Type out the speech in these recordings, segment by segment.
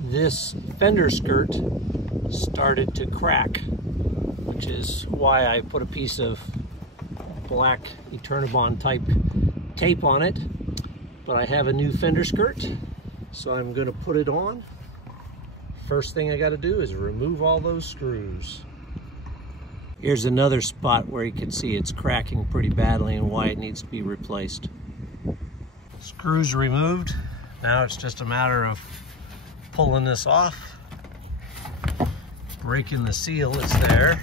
this fender skirt started to crack, which is why I put a piece of black Eternabond type tape on it. But I have a new fender skirt, so I'm going to put it on. First thing I got to do is remove all those screws. Here's another spot where you can see it's cracking pretty badly and why it needs to be replaced. Screws removed. Now it's just a matter of pulling this off, breaking the seal that's there,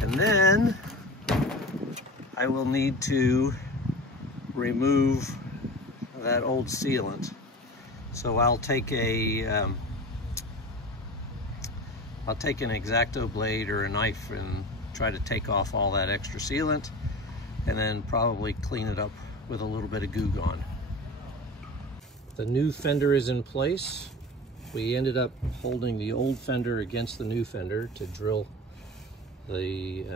and then I will need to remove that old sealant. So I'll take an X-Acto blade or a knife and try to take off all that extra sealant, and then probably clean it up with a little bit of Goo Gone. The new fender is in place. We ended up holding the old fender against the new fender to drill the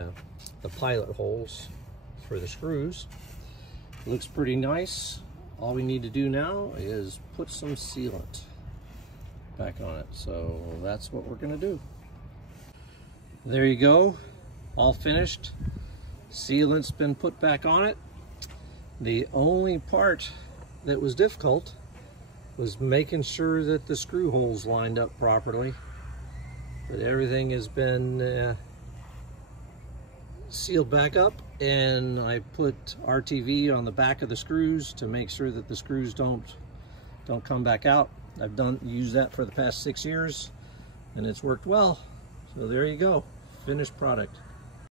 pilot holes for the screws. It looks pretty nice. All we need to do now is put some sealant back on it. So that's what we're gonna do. There you go, all finished. Sealant's been put back on it. The only part that was difficult was making sure that the screw holes lined up properly. But everything has been sealed back up, and I put RTV on the back of the screws to make sure that the screws don't come back out. I've used that for the past 6 years, and it's worked well. So there you go, finished product.